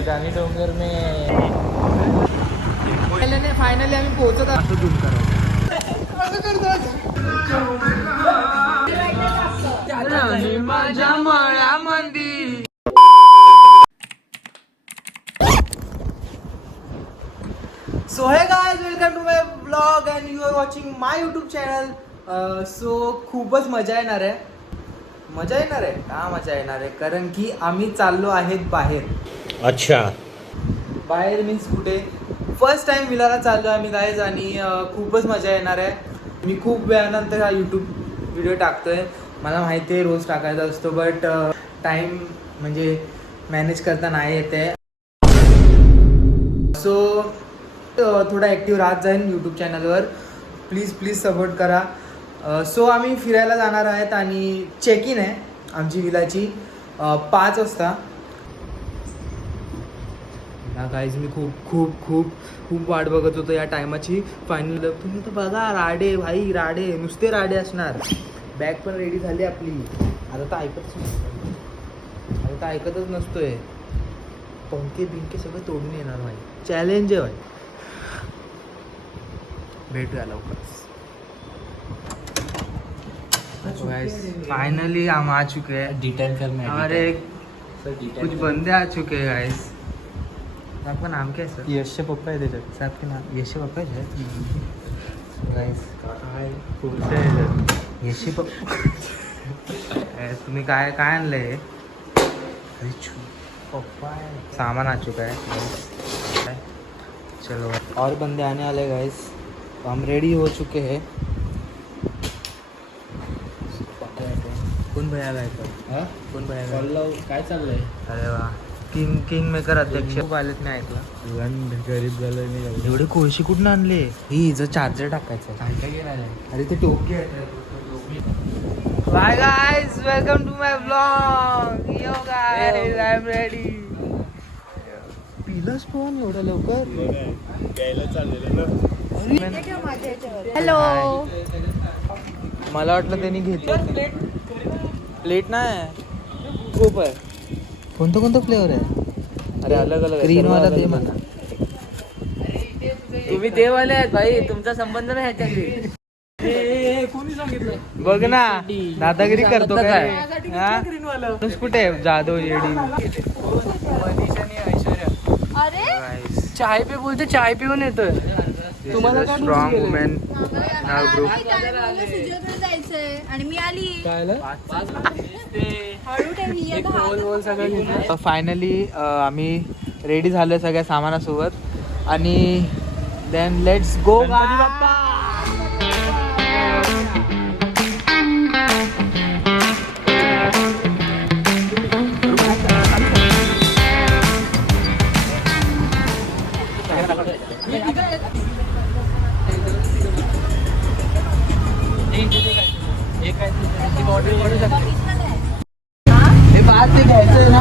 जीवदानी डोंगर में फायनली आम्ही पोहोचत आहोत. झूम माझ्या मळ्यामंदी. So hey guys, welcome to my blog and you are watching my YouTube channel. So खूपच मजा येणार आहे. का मजा येणार आहे? कारण की आम्ही चाललो आहेत बाहेर. अच्छा, बाहेर मीन्स कुठे? फर्स्ट टाइम विलाला चाललो आम्ही गाईज आणि खूपच मजा येणार आहे. मी खूप वेळानंतर हा यूट्यूब व्हिडिओ टाकतोय. मला माहिती आहे रोज टाकायचा असतो, बट टाईम म्हणजे मॅनेज करता नाही येते. सो थोडा ॲक्टिव्ह राहत जाईन यूट्यूब चॅनलवर. प्लीज सपोर्ट करा. सो आम्ही फिरायला जाणार आहेत आणि चेक इन आहे आमची विलाची 5 वाजता. गाईज मी खूप वाट बघत होतो या टायमाची. फायनल तुम्ही तर बघा, राडे भाई, राडे, नुसते राडे असणार. बॅग पण रेडी झाली आपली. आता तर ऐकतच नसतोय. पंखे बिंके सगळं तोडून येणार भाई. चॅलेंज आहे भाई. भेटूया लवकर. फाइनली हम आ चुके हैं. डिटेल करना है. हमारे सर डिटेल कुछ बंदे आ चुके हैं गाइस. आपका नाम क्या है सर? यश पप्पा आहे त्याच्यात. सर आपके नाम यश पप्पा है गाइस. काय कोणतं आहे? यश पप्पा. तुम्ही काय आणलंय? पप्पा सामान आ चुका है. चलो और बंदे आने वाले गाइस. तो हम रेडी हो चुके हैं. कोण भैया गायकर? कोण भैया गायकर? काय चाललंय? अरे वा, किंग मेकर अध्यक्ष खूप आलेत. मी ऐकलं गरीब झालं नाही. एवढे कोळशी कुठून आणले? ही जर चार्जर टाकायचं. काय घेणार आहे? अरे ते टोपी आहे. Bye guys, welcome to my blog. Yo guys, I am ready. पिलंच पण एवढं लवकर घ्यायला चाललेलं ना. हॅलो. मला वाटलं त्यांनी घेतलं. प्लेट नाही, खूप आहे. कोणतं फ्लेवर आहे? अरे अलग ग्रीन वाला दे मला. तुम्ही ते वाले आहेत भाई, तुमचा संबंध नाही ह्याच्याशी. कोणी सांगितलं? बघ ना, दादागिरी करतो काय? ग्रीन वाला कुठे जाधव येडी? अरे चाय पे बोलते, चाय पिऊन येतोय. तुम्हाला काय स्ट्रॉंग वुमेन ग्रुप. जायचंय आणि मी आली. काय हळू ठेवली. फायनली आम्ही रेडी झालोय सगळ्या सामानासोबत आणि देन लेट्स गो. हे बात ते घ्यायचं ना.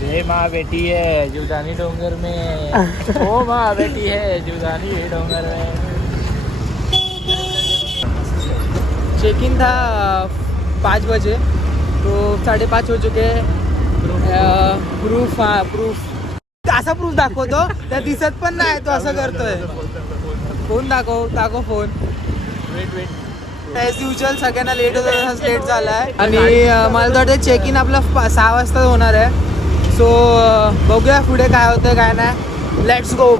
जय माँ बेटी है जीवदानी डोंगर में. ओ माँ बेटी है जीवदानी डोंगर में. चेक इन था 5 बजे, तो 5:30 हो चुके. प्रूफ असा प्रूफ दाखवतो, त्या दिसत पण नाही. तो असं करतोय. फोन दाखव फोन. वेट ॲज युजल सगळ्यांना लेट होतं, तसंच लेट झालाय. आणि मला तर वाटतं चेक इन आपलं 6 वाजता होणार आहे. सो बघूया पुढे काय होतं काय नाही. Let's go.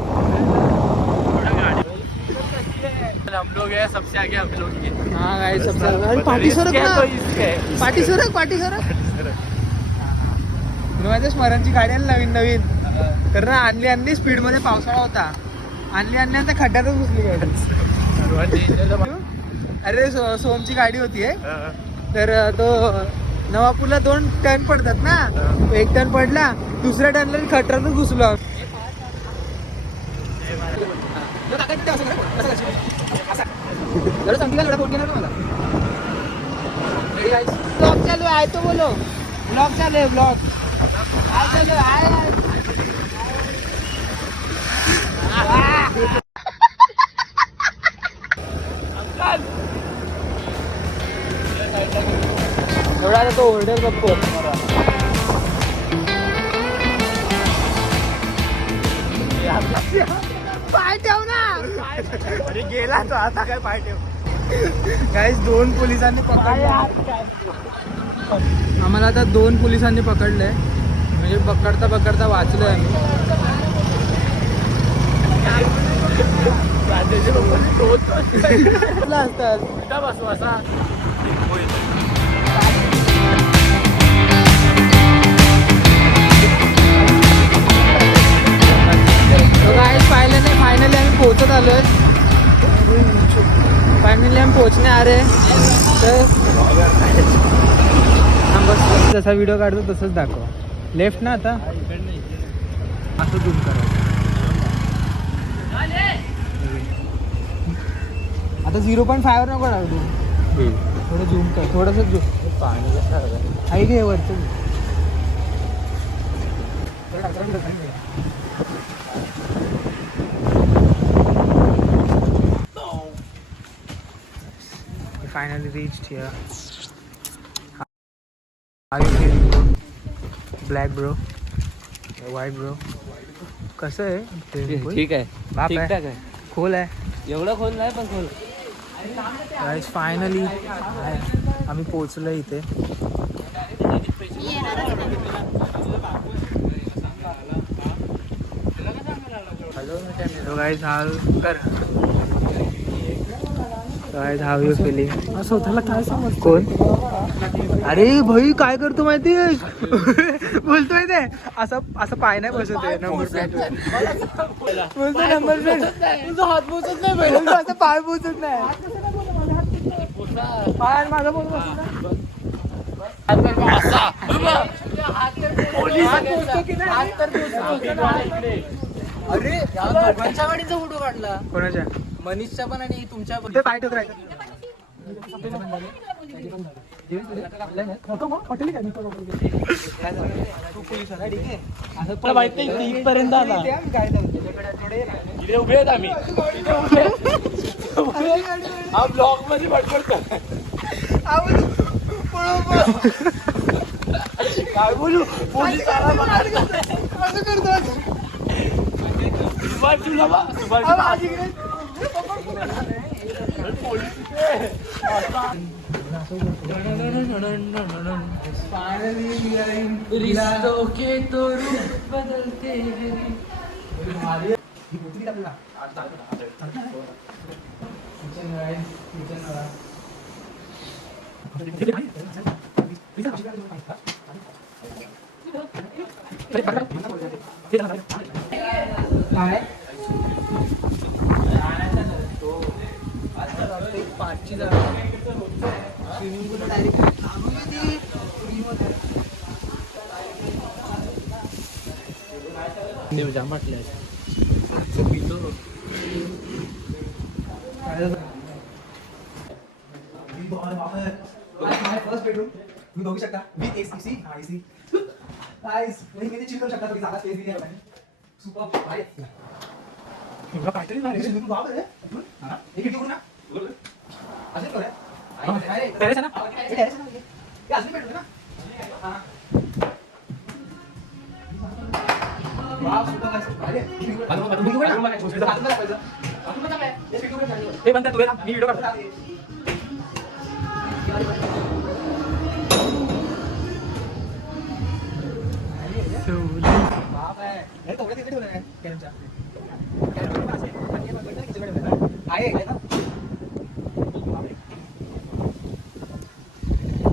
हम लोग है सबसे आगे हम लोग हैं. हाँ गाइस, सबसे पार्टी सरक ना. पार्टी सरक. माझ्या स्मरणची गाडी आली नवीन. तर ना आणली स्पीड मध्ये. पावसाळा होता. आणली आता खड्ड्यातच घुसली गाडी. अरे सोमची गाडी होती. तर तो नवापूरला 2 टर्न पडतात ना. 1 टर्न पडला, दुसऱ्या टर्नला खड्ड्यातच घुसलो. ब्लॉग चालू आहे तो बोलो. ब्लॉग चालू आहे. ब्लॉग चालू आहे. एवढा आता तो ओरडेल बघतो. पाय ठेव ना. अरे गेला तो आता काय पाय ठेव. गाईस 2 पोलिसांनी पकडले आम्हाला. आता 2 पोलिसांनी पकडलंय. म्हणजे पकडता पकडता वाचलोय आम्ही. फायनली आम्ही पोहोचत आलोय. फायनली आम्ही पोहोचणे आ रे. तर बस जसा व्हिडिओ काढतो तसंच दाखव. लेफ्ट ना आता असं झूम करा. आता 0.5 नको काढू. थोडं झूम कर. थोडंसं झूम. पाणी कसं आहे घे वरचं. Finally reached here. How you feeling, bro? Black bro, white bro. कसं आहे? ठीक आहे. बाप ठीक आहे. ठाक आहे. खोल आहे. एवढं खोल नाही पण खोल. गाइस फायनली आम्ही पोहोचलो इथे. Hello guys, how you feeling? स्वतःला काय समज? कोण? अरे भाई काय करतो माहिती बोलतोय ते असं पाय नाही बसत आहे. नंबर प्लेट बोलतो. नंबर प्लेट तुझा हात पोचत नाही. बोलतो असं पाय पोचत नाही. पाय माझा बोल अरे दोघांच्या गाडीचा फोटो काढला. कोणाच्या? मनीषचा पण आणि तुमच्या पण. ते पाय ठेवत राहायचं. पर्यंत आला. इथे उभे आहेत आम्ही. हा ब्लॉक मध्ये पटपट काय बोलू. पोलीस रिश्तों के तो रूप बदलते हैं. म्हटलं फर्स्ट बेडरूम तुम्ही बघू शकता. With AC. एसी गाइस मध्ये चिल करू शकता. तुम्ही जागा स्पेस दिली आहे. सुपर भाई. एवढा काहीतरी नाही रे. तू बाबा रे. हां एक किती करू ना. असेल कर. अरे टेरेस आहे ना. टेरेस आहे. हे असली बेडरूम ना. हां वाव सुपर गाइस. अरे तुम्ही बघा ना. आतमध्ये पाहिजे. आतमध्ये काय? हे स्पीकर वर चालू. हे बनता तू मी व्हिडिओ काढतो.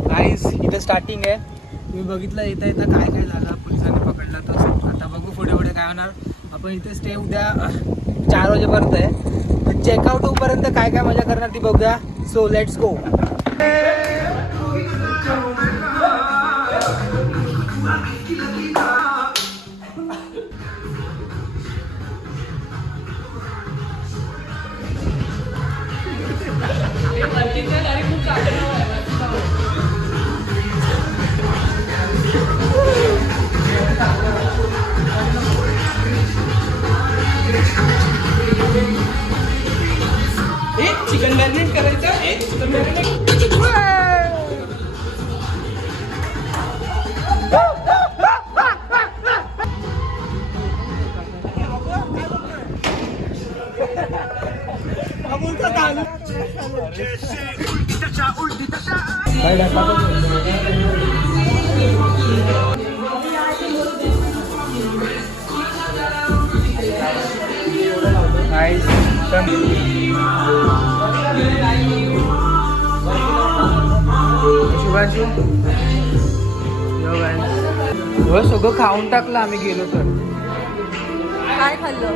गाइस इथं स्टार्टिंग आहे. तुम्ही बघितलं येता येता काय काय झालं. पोलिसांनी पकडला. तर आता बघू पुढे पुढे काय होणार. आपण इथे स्टे उद्या 4 वाजेपर्यंत आहे. तर चेकआउट होईपर्यंत काय काय मजा करणार ती बघूया. So let's go. Chicken marinate करायचं. शुभांशू हो सगळं खाऊन टाकलं आम्ही गेलो तर. काय खाल्लं?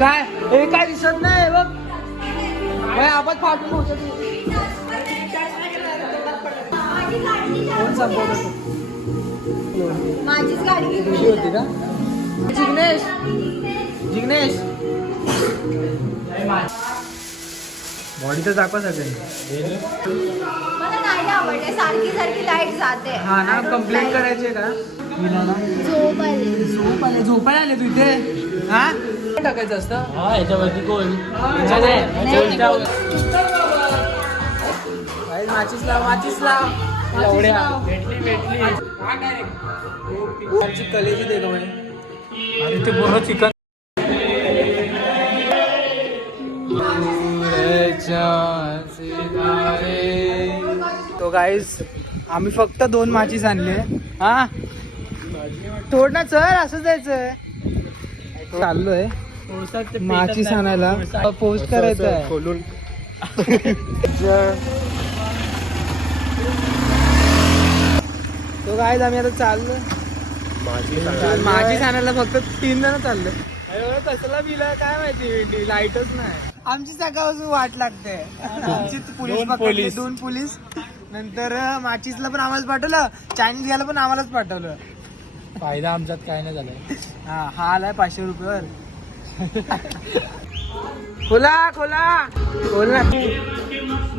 काय हे काय दिसत नाही बघ. काय आवाज फाटून होत. माझीच गाडी तुझी होती का? जिग्नेश जिग्नेश बॉडी तर दाखवा सगळ्यांनी. मला नाही आवडले. सारखी सारखी लाईट जाते. हा ना कंप्लेंट करायची का? झोप आली. झोपायला आले तू इथे. हा टाकायचं असतं. हा याच्यावरती गोल माचीस लाव माचीस लाव. एवढ्या भेटली कलेजी दे का म्हणे. आणि ते पूर्ण चिकन तो गाईस आम्ही फक्त 2 माचीस आणले. हा तोड ना चल असं जायचंय. चाललोय माचीस आणायला. पोस्ट करायचं आहे खोलून. तो गाईस आम्ही आता चाललोय माचीस आणायला. फक्त 3 जण चाललोय. कसला बिला काय माहिती. लाईटच नाही. आमची सकाळपासून वाट लागते. आमची पोलीस 2 पोलीस. नंतर माचीसला पण आम्हालाच पाठवलं. चायनीज घ्यायला पण आम्हालाच पाठवलं. फायदा आमच्यात काय नाही झालाय. हा आलाय 500 रुपयावर. खोला खोला खोला.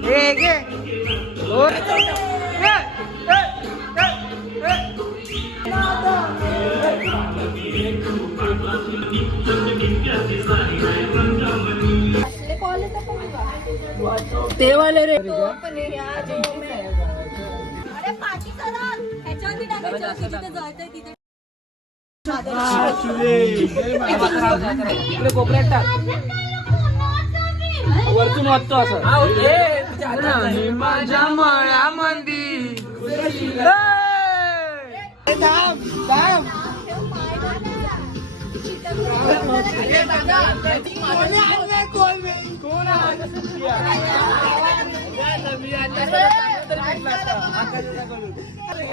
हे घे. ते वाले रे. अरे पाठी करा. ह्याच्यावरती टाकायचं. जिथे जळतंय तिथे. इकडे कोपऱ्यात टाक. वरतून वाटतो असं. माझ्या मळ्यामंदी थांब थांब.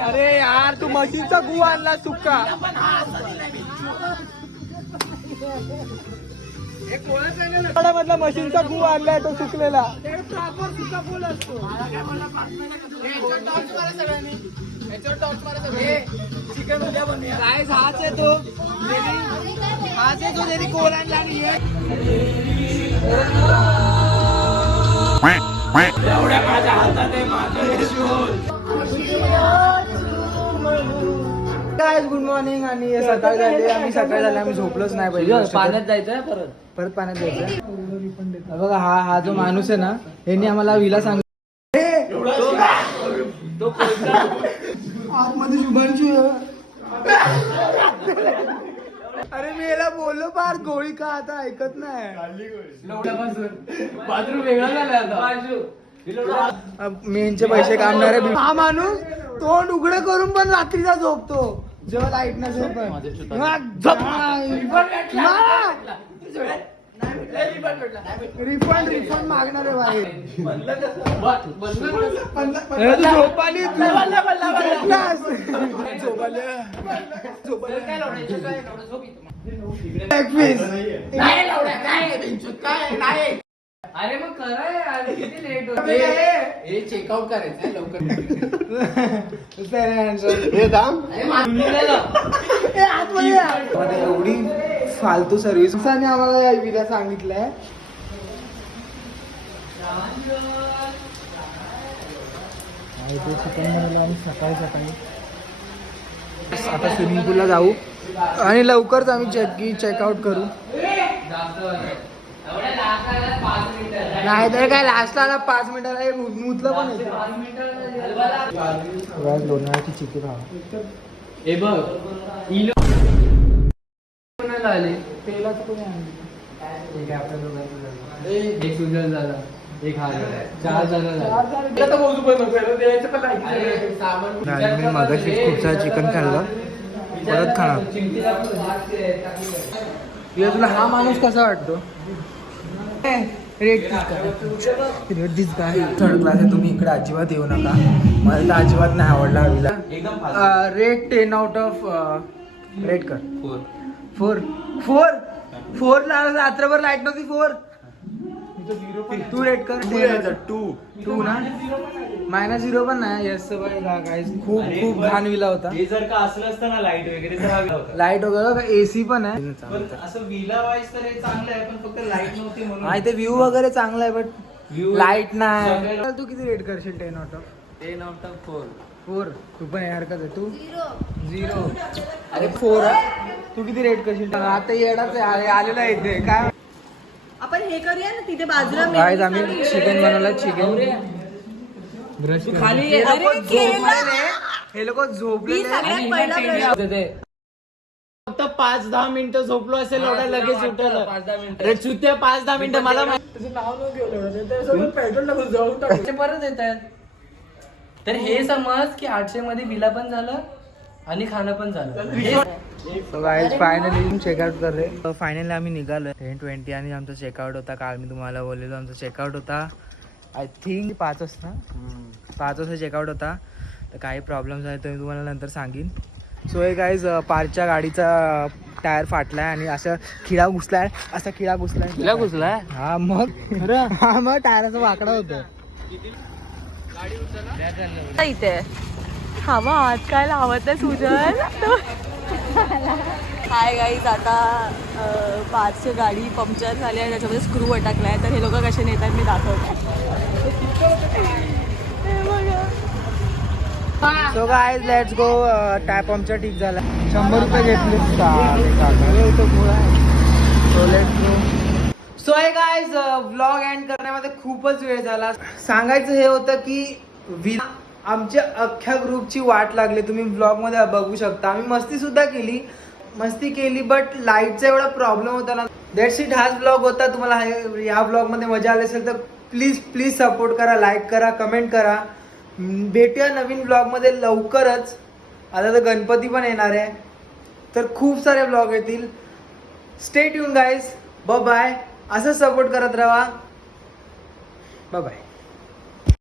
अरे यार तू म्हशीचा गु आणला सुका. मधला मशीनचा गु आणलाय तो सुकलेला. काय हाच आहे तो. हाच आहे तो त्यांनी कोल आणला. काय गुड मॉर्निंग. आणि सकाळ झाली. आम्ही सकाळ झाली. आम्ही झोपलोच नाही पाहिजे. पाण्यात जायचंय परत पाण्यात जायचं. बघा हा जो माणूस आहे ना यांनी आम्हाला विला सांगितलं. आतमध्ये शुभांशू. अरे मी याला बोललो फार गोळी का आता ऐकत नाही. बाथरूम वेगळा झाला आता. मेनचे पैसे कामणारे. हा माणूस तोंड उघडं करून पण रात्रीचा झोपतो जेव्हा लाईट नसेल. पण रिफंड मागणार आहे बाहेर. झोपाली अरे मग कराय किती लेट होते. चेकआउट करायचंय लवकर. एवढी फालतू सर्व्हिस आम्हाला या विद्या सांगितलंय. सकाळी आता स्विमिंग पूलला जाऊ आणि लवकरच आम्ही चेकआउट करू. नाही तर काय लास्टला 5 मिनिटाला मुतलं पण येते. लोणावळ्याची चिकी खावा. हे बघ तेलाचं कोणी आणलं. एक तुझं झाला. 4 जण मी मगाशी खूप सारं चिकन खाल्लं, परत खाणार. तुला हा माणूस कसा वाटतो? Rate this guy third class आहे, तुम्ही इकडे अजिबात येऊ नका, मला तर अजिबात नाही आवडला Havilah. Rate 10 out of rate कर 4 ला रात्रभर लाईट नव्हती. 4 तू रेट कर 2 ना, -0 पण नाही. यस गाईज खूप घाण विला होता. हे जर का असलं असतं ना लाईट वगैरे तर लाईट वगैरे एसी पण आहे, पण असं विला वाईज तर हे चांगलं आहे, पण फक्त लाईट नव्हती म्हणून. आणि ते व्ह्यू वगैरे चांगला आहे, बट View लाईट नाही. सगळे- तू किती रेट करशील 10 आउट ऑफ 10 out of 4. 4? तू पण हरकत आहे. तू 0. अरे 4 तू किती रेट करशील? आता येडाच आहे, आलेला आहे इथे काय. आपण हे करूया ना तिथे बाजूला गाईज आम्ही चिकन बनवलं. चिकन ब्रश खाली ये. अरे केला. हे लोक मी झोपलेले. सगळ्यात पहिला प्रश्न. फक्त 5-10 मिनिटं झोपलो असेल एवढा लगेच उठवलं. 5-10 मिनिटं. अरे चुत्या 5-10 मिनिटं मला परत येतात. तर हे समज की 800 मध्ये विला पण झालं आणि खाणं पण झालं. गाईज फायनली चेकआउट कर रे. फायनली आम्ही निघालो 10:20 आणि आमचा चेकआउट होता. काल मी तुम्हाला बोललेलो आमचा चेकआउट होता आय थिंक 5 वाजता. 5 वाजता चेकआउट होता. तर काही प्रॉब्लेम्स आहेत तर मी तुम्हाला नंतर सांगेन. सो हे गाईज पारच्या गाडीचा टायर फाटलाय आणि असं खिळा घुसलाय. हा मग टायराचा वाकडा होतं. इथे हवा आज काय लावत आहे सुजल. हाय गाईज, आता पाचशे गाडी पंक्चर झाली आणि त्याच्यामध्ये स्क्रू अटकलाय. तर हे लोक कसे नेतात मी दाखवते. So guys let's go. Tie puncture ठीक झाला. 100 रुपये घेतले. So let's go. सो हे गाईज व्लॉग एंड करण्यामध्ये खूपच वेळ झाला. सांगायचं हे होतं की आमच्या अख्ख्या ग्रुपची वाट लागली. तुम्ही व्लॉग मध्ये बघू शकता. आम्ही मस्ती केली बट लाईटचा एवढा प्रॉब्लेम होता ना. That's it. हाच ब्लॉग होता. तुम्हाला या ब्लॉग मध्ये मजा आली असेल तर प्लीज सपोर्ट करा, लाईक करा, कमेंट करा. भेटूया नवीन ब्लॉग मध्ये लवकरच. आता तर गणपती पण येणार आहे, तर खूप सारे ब्लॉग येतील. Stay tune guys. बाय. असं सपोर्ट करत राहा. बाय.